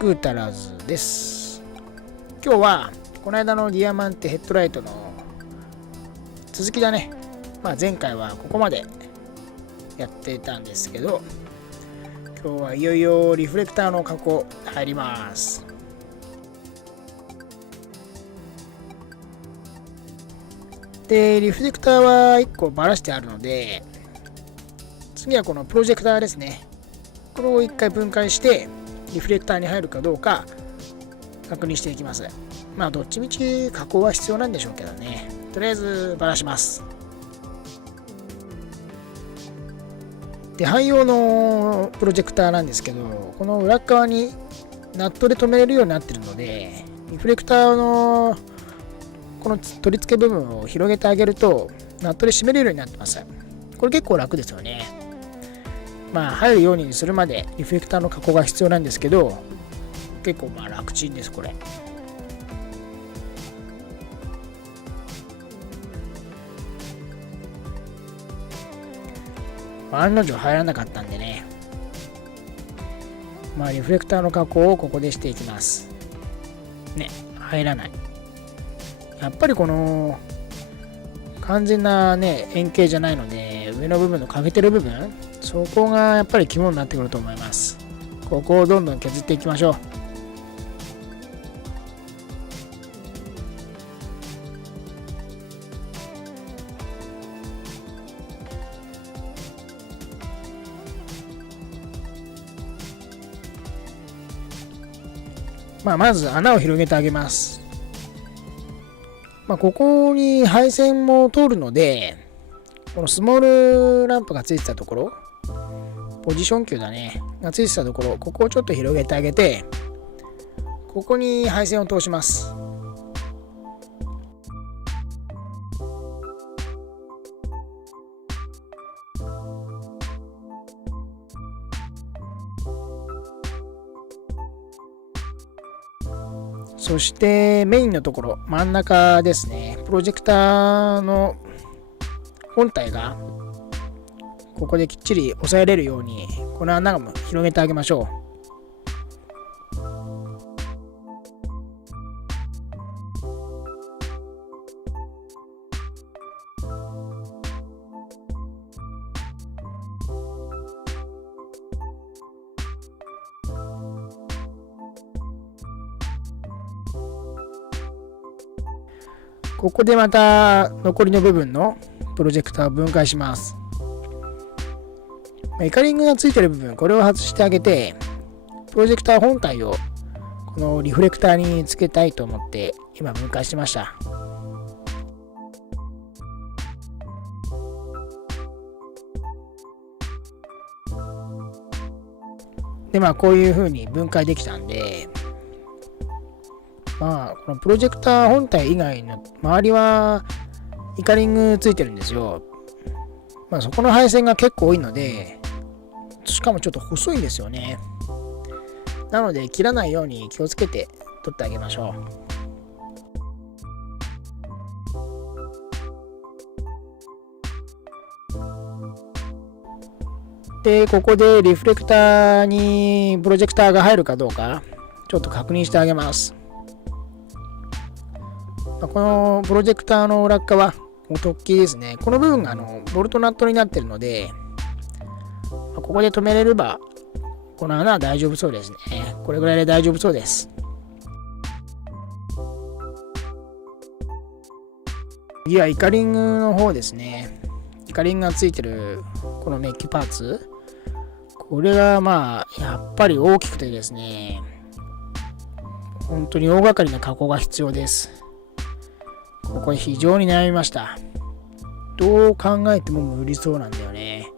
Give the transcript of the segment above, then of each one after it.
クータラーズです。今日はこの間のディアマンテヘッドライトの続きだね。前回はここまでやってたんですけど、今日はいよいよリフレクターの加工入ります。で、リフレクターは1個バラしてあるので、次はこのプロジェクターですね。これを1回分解してリフレクターに入るかどうか確認していきます。どっちみち加工は必要なんでしょうけどね。とりあえずバラします。で、汎用のプロジェクターなんですけど、この裏側にナットで留めれるようになっているので、リフレクターのこの取り付け部分を広げてあげるとナットで締めれるようになってます。これ結構楽ですよね。入るようにするまでリフレクターの加工が必要なんですけど、結構楽ちんです。これ案の定入らなかったんでね、リフレクターの加工をここでしていきますね。入らない。やっぱりこの完全なね円形じゃないので、上の部分の欠けてる部分、そこがやっぱり肝になってくると思います。ここをどんどん削っていきましょう。まず穴を広げてあげます。ここに配線も通るので、このスモールランプがついてたところ、ポジション球だねがついてたところ、ここをちょっと広げてあげて、ここに配線を通します。そしてメインのところ、真ん中ですね。プロジェクターの本体がここできっちり押さえれるように、この穴も広げてあげましょう。ここでまた残りの部分のプロジェクターを分解します。イカリングがついている部分、これを外してあげて、プロジェクター本体をこのリフレクターにつけたいと思って今分解しました。でこういう風に分解できたんで、このプロジェクター本体以外の周りはイカリングついてるんですよ。そこの配線が結構多いので、しかもちょっと細いんですよね。なので切らないように気をつけて取ってあげましょう。で、ここでリフレクターにプロジェクターが入るかどうかちょっと確認してあげます。このプロジェクターの裏側、突起ですね。この部分がボルトナットになっているので、ここで止めれればこの穴は大丈夫そうですね。これぐらいで大丈夫そうです。次はイカリングの方ですね。イカリングがついてるこのメッキパーツ、これがやっぱり大きくてですね、本当に大掛かりな加工が必要です。ここ非常に悩みました。どう考えても無理そうなんだよね。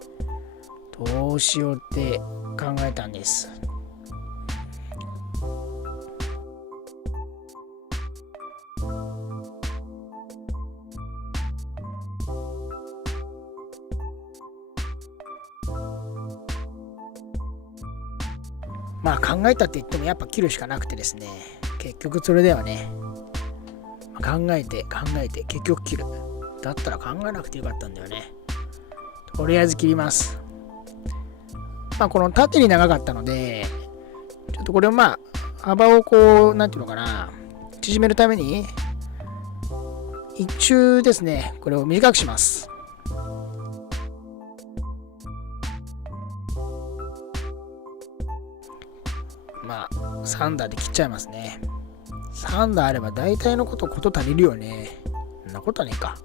どうしようって考えたんです。考えたって言ってもやっぱ切るしかなくてですね、結局それではね、考えて結局切る。だったら考えなくてよかったんだよね。とりあえず切ります。この縦に長かったので、ちょっとこれを幅をこう、なんていうのかな、縮めるために、一周ですね、これを短くします。まあ、3打で切っちゃいますね。3打あれば大体のこと足りるよね。そんなことはねえか。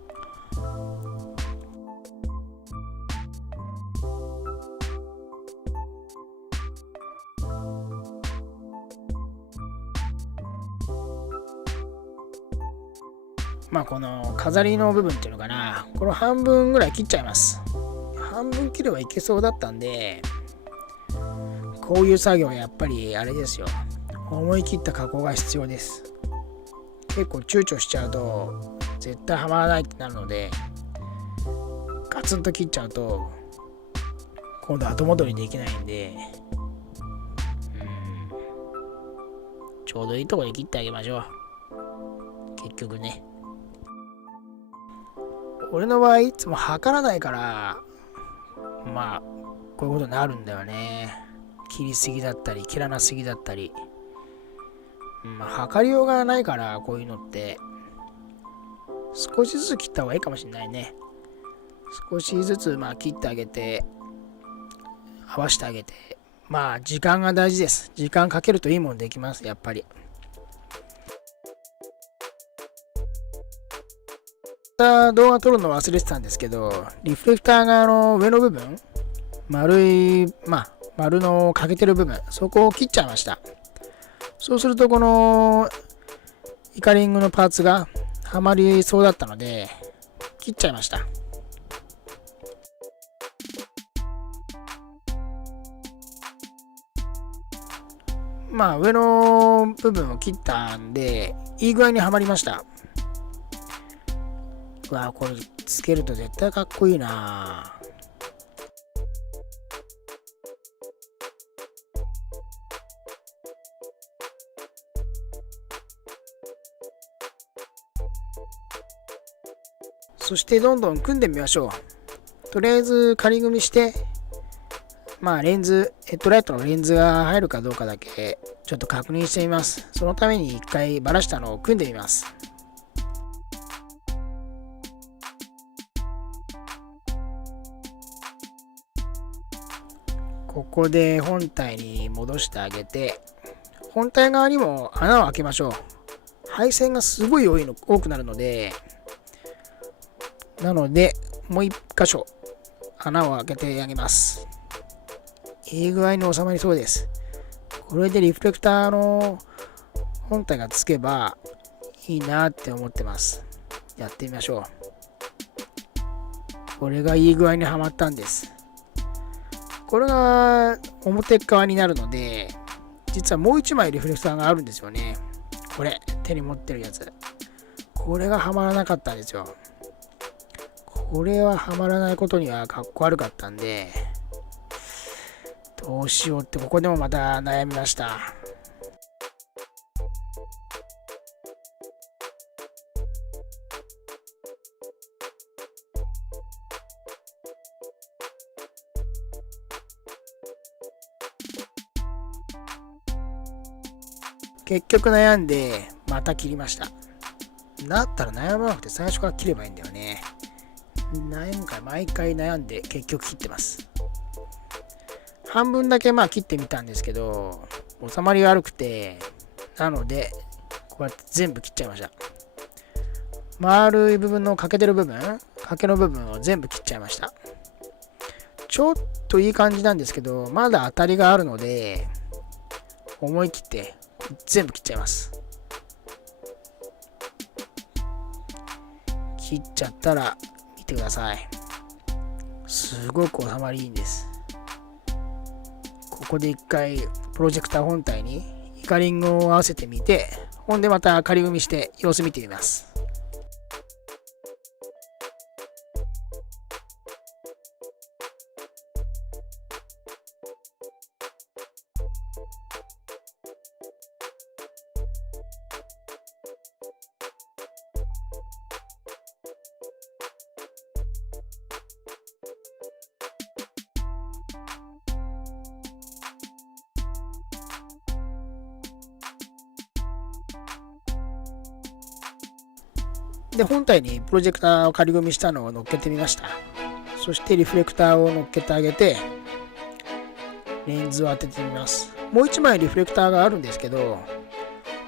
まあこの飾りの部分っていうのかな、この半分ぐらい切っちゃいます。半分切ればいけそうだったんで、こういう作業はやっぱりあれですよ。思い切った加工が必要です。結構躊躇しちゃうと絶対はまらないってなるので、ガツンと切っちゃうと今度後戻りできないんで、ちょうどいいところで切ってあげましょう。結局ね。俺の場合いつも測らないから、まあこういうことになるんだよね。切りすぎだったり切らなすぎだったり、測りようがないから、こういうのって少しずつ切った方がいいかもしれないね。少しずつ切ってあげて、合わせてあげて、時間が大事です。時間かけるといいもんできます、やっぱり。動画撮るの忘れてたんですけど、リフレクターが上の部分、丸い、丸の欠けてる部分、そこを切っちゃいました。そうするとこのイカリングのパーツがはまりそうだったので切っちゃいました。上の部分を切ったんでいい具合にはまりました。これつけると絶対かっこいいな。そしてどんどん組んでみましょう。とりあえず仮組みして、レンズ、ヘッドライトのレンズが入るかどうかだけちょっと確認してみます。そのために一回バラしたのを組んでみます。ここで本体に戻してあげて、本体側にも穴を開けましょう。配線がすごい多くなるので、もう一箇所穴を開けてあげます。いい具合に収まりそうです。これでリフレクターの本体がつけばいいなって思ってます。やってみましょう。これがいい具合にはまったんです。これが表側になるので、実はもう一枚リフレクターがあるんですよね。これ手に持ってるやつ、これがはまらなかったんですよ。これははまらないことにはかっこ悪かったんで、どうしようってここでもまた悩みました。結局悩んでまた切りました。だったら悩まなくて最初から切ればいいんだよね。毎回悩んで結局切ってます。半分だけ切ってみたんですけど収まり悪くて、なのでこうやって全部切っちゃいました。丸い部分の欠けてる部分、欠けの部分を全部切っちゃいました。ちょっといい感じなんですけど、まだ当たりがあるので思い切って全部切っちゃいます。切っちゃったら見てください。すごく収まりいいんです。ここで一回プロジェクター本体にイカリングを合わせてみて、ほんでまた仮組みして様子見てみます。で、本体にプロジェクターを仮組みしたのを乗っけてみました。そしてリフレクターを乗っけてあげて、レンズを当ててみます。もう1枚リフレクターがあるんですけど、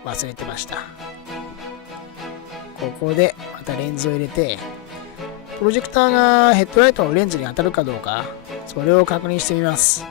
忘れてました。ここでまたレンズを入れて、プロジェクターがヘッドライトのレンズに当たるかどうか、それを確認してみます。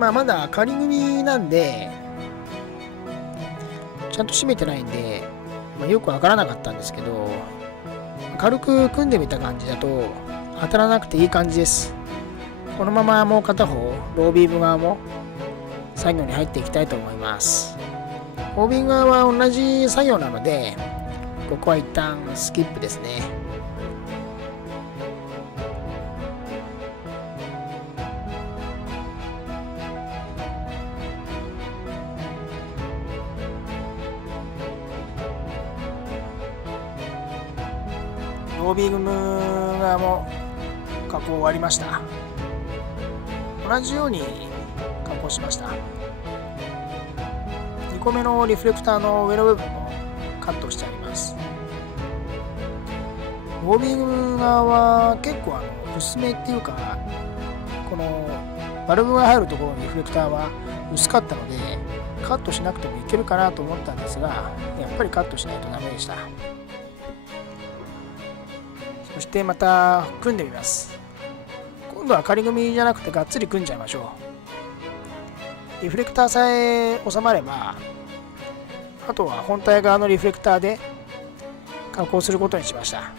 まだ仮組みなんで、ちゃんと締めてないんで、よくわからなかったんですけど、軽く組んでみた感じだと当たらなくていい感じです。このままもう片方、ロービーム側も作業に入っていきたいと思います。ロービーム側は同じ作業なので、ここは一旦スキップですね。ロービーム側も加工終わりました。同じように加工しました。2個目のリフレクターの上の部分もカットしてあります。ロービーム側は結構薄めっていうか、このバルブが入るところのリフレクターは薄かったので、カットしなくてもいけるかなと思ったんですが、やっぱりカットしないとダメでした。そしてまた組んでみます。今度は仮組みじゃなくてがっつり組んじゃいましょう。リフレクターさえ収まれば、あとは本体側のリフレクターで加工することにしました。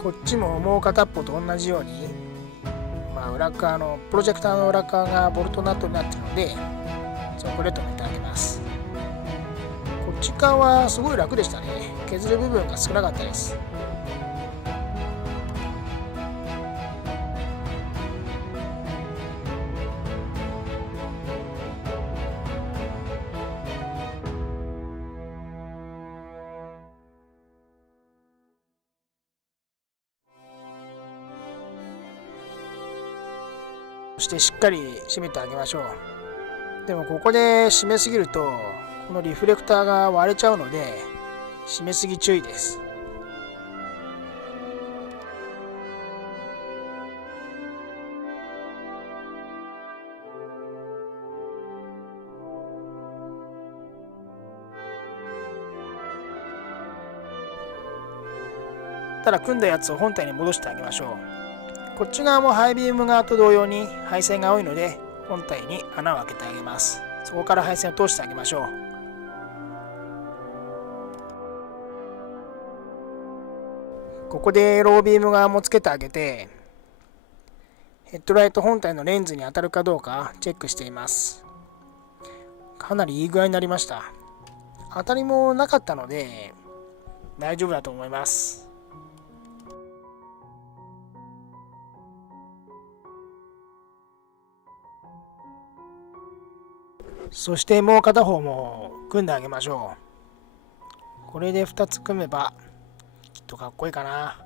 こっちももう片っぽと同じように、裏側のプロジェクターの裏側がボルトナットになっているので、そこで留めてあげます。こっち側はすごい楽でしたね。削る部分が少なかったです。そしてしっかり締めてあげましょう。でもここで締めすぎるとこのリフレクターが割れちゃうので、締めすぎ注意です。ただ組んだやつを本体に戻してあげましょう。こっち側もハイビーム側と同様に配線が多いので、本体に穴を開けてあげます。そこから配線を通してあげましょう。ここでロービーム側もつけてあげて、ヘッドライト本体のレンズに当たるかどうかチェックしています。かなりいい具合になりました。当たりもなかったので大丈夫だと思います。そしてもう片方も組んであげましょう。これで2つ組めばきっとかっこいいかな。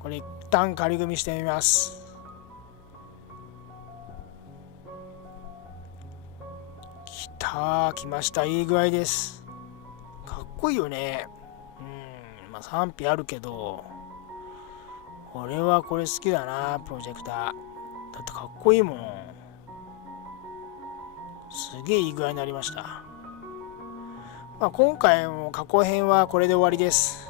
これ一旦仮組みしてみます。来ました。いい具合です。かっこいいよね。賛否あるけど、俺はこれ好きだな。プロジェクターだってかっこいいもん。すげえいい具合になりました。今回も加工編はこれで終わりです。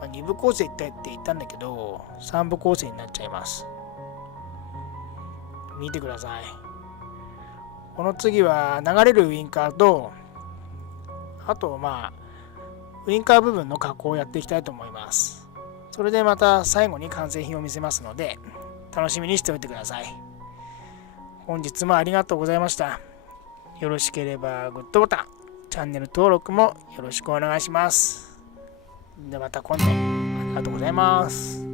2部構成って言ったんだけど、3部構成になっちゃいます。見てください。この次は流れるウインカーと、あとウインカー部分の加工をやっていきたいと思います。それでまた最後に完成品を見せますので、楽しみにしておいてください。本日もありがとうございました。よろしければグッドボタン、チャンネル登録もよろしくお願いします。ではまた今度、ありがとうございます。